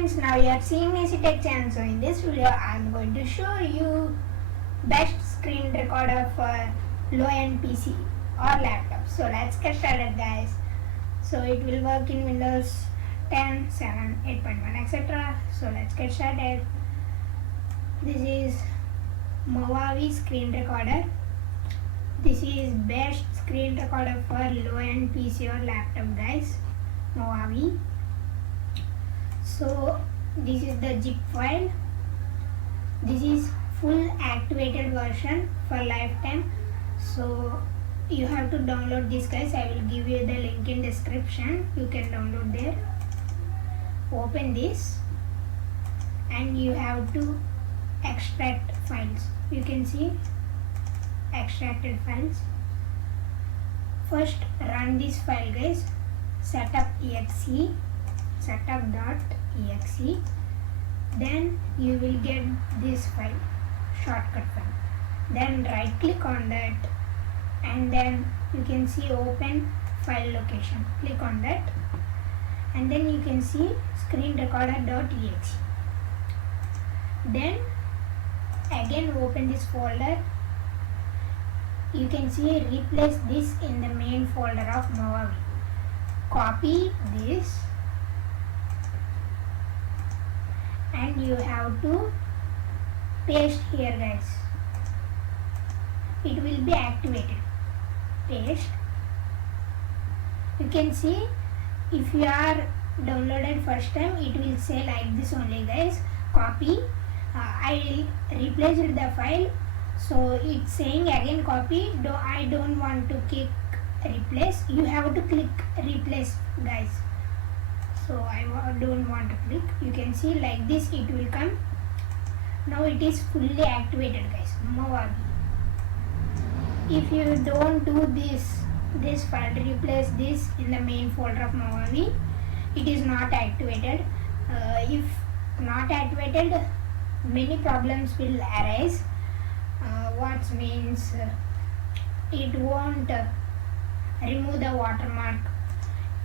friends, now you are seeing Easy Tech channel. So in this video I am going to show you best screen recorder for low-end PC or laptop. So let's get started guys. So it will work in Windows 10, 7, 8.1 etc. So let's get started. This is Movavi screen recorder. This is best screen recorder for low-end PC or laptop guys. Movavi. So this is the zip file. This is full activated version for lifetime. So you have to download this guys. I will give you the link in description. You can download there. Open this and you have to extract files. You can see extracted files. First run this file guys. Setup.exe, setup.exe. Then you will get this file, shortcut file. Then right click on that and then you can see open file location. Click on that and then you can see screen recorder.exe. Then again open this folder. You can see replace this in the main folder of Movavi. Copy this and you have to paste here guys. It will be activated. Paste. You can see if you are downloaded first time, it will say like this only guys. Copy. I replaced the file, so it's saying again copy. I don't want to click replace. You have to click replace guys. So I don't want to click. You can see like this it will come. Now it is fully activated guys. Movavi. If you don't do this file, replace this in the main folder of Movavi, it is not activated. If not activated, many problems will arise. What means it won't remove the watermark.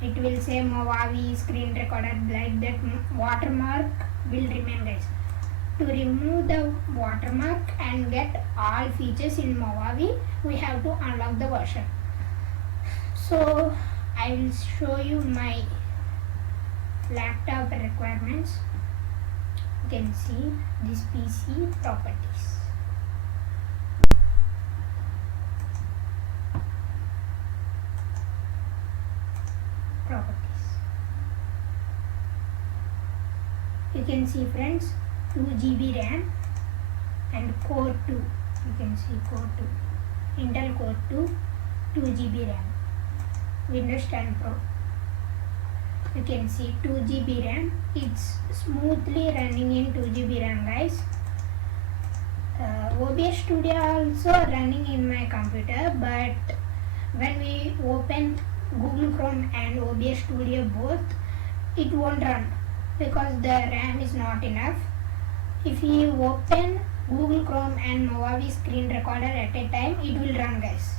It will say Movavi screen recorder, like that watermark will remain guys. To remove the watermark and get all features in Movavi, we have to unlock the version. So I will show you my laptop requirements. You can see this PC properties. You can see friends, 2 GB RAM and Core 2. You can see Core 2, Intel Core 2, 2 GB RAM, Windows 10 Pro. You can see 2 GB RAM. It's smoothly running in 2 GB RAM guys. OBS Studio also running in my computer, but when we open Google Chrome and OBS Studio both, it won't run because the RAM is not enough. If you open Google Chrome and Movavi screen recorder at a time, it will run guys.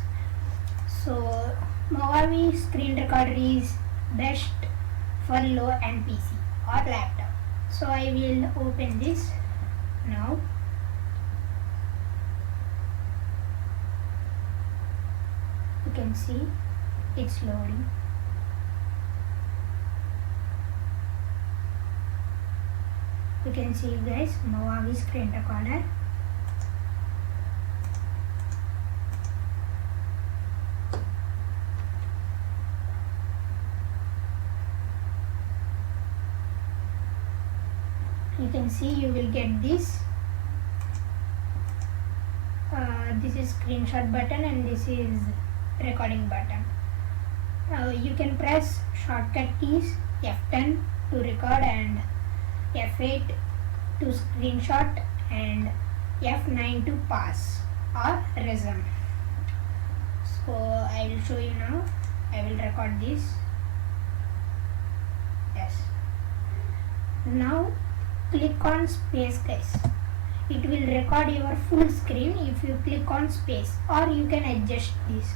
So Movavi screen recorder is best for low-end PC or laptop. So I will open this now. You can see it's loading. You can see guys, Movavi screen recorder. You can see you will get this. This is screenshot button and this is recording button. You can press shortcut keys F10 to record and F8 to screenshot and F9 to pass or resume. So I will show you now. I will record this. Yes. Now click on space guys. It will record your full screen if you click on space, or you can adjust this.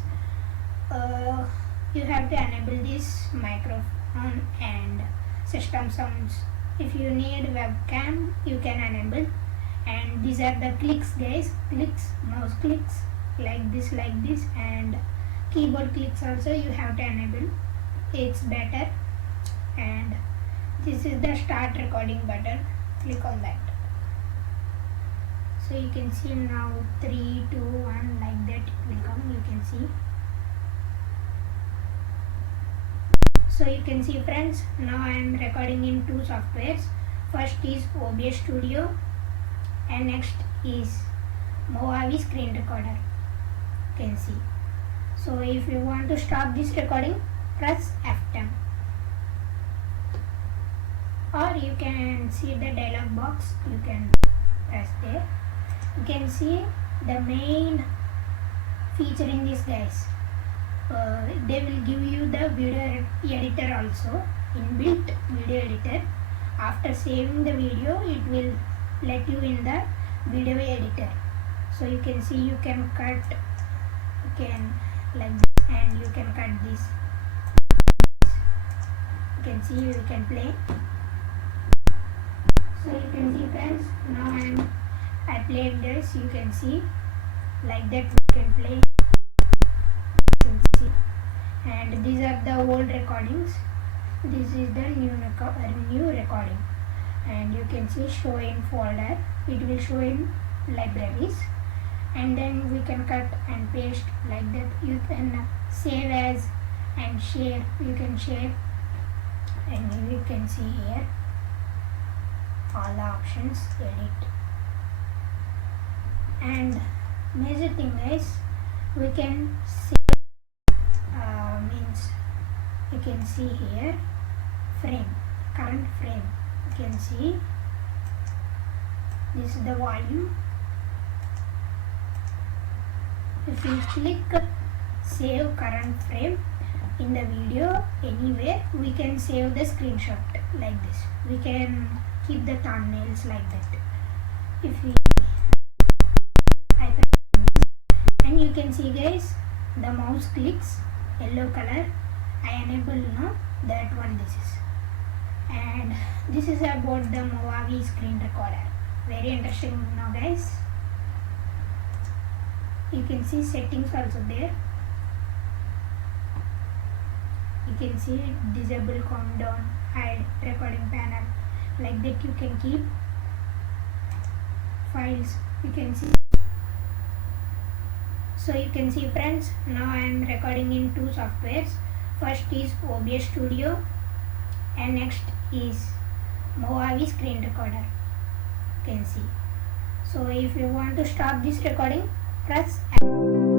You have to enable this microphone and system sounds If you need webcam, you can enable. And these are the clicks, guys. Clicks, mouse clicks, like this, and keyboard clicks also you have to enable. It's better. And this is the start recording button. Click on that. So you can see now 3, 2, 1 like that it will come. You can see. So you can see, friends, now I am recording in two softwares. First is OBS Studio and next is Movavi Screen Recorder. You can see. So if you want to stop this recording, press F10. Or you can see the dialog box, you can press there. You can see the main feature in this, guys. They will give you the video editor also, inbuilt video editor. After saving the video, it will let you in the video editor. So you can see, you can cut, you can like this, and you can cut this. You can see, you can play. So you can see, friends, now I played this. You can see like that you can play. And these are the old recordings. This is the new recording, and you can see show in folder. It will show in libraries, and then we can cut and paste like that. You can save as and share. You can share, and you can see here all the options. Edit, and major thing is we can save. Means you can see here frame, current frame. You can see this is the volume. If you click save current frame in the video anywhere, we can save the screenshot like this. We can keep the thumbnails like that. If we and you can see, guys, the mouse clicks yellow color. I enable now that one. This is, and this is about the Movavi Screen Recorder. Very interesting now, guys. You can see settings also there. You can see disable, countdown, hide, recording panel. Like that you can keep files. You can see. So you can see, friends, now I am recording in two softwares. First is OBS Studio and next is Movavi Screen Recorder. You can see. So if you want to stop this recording, press F.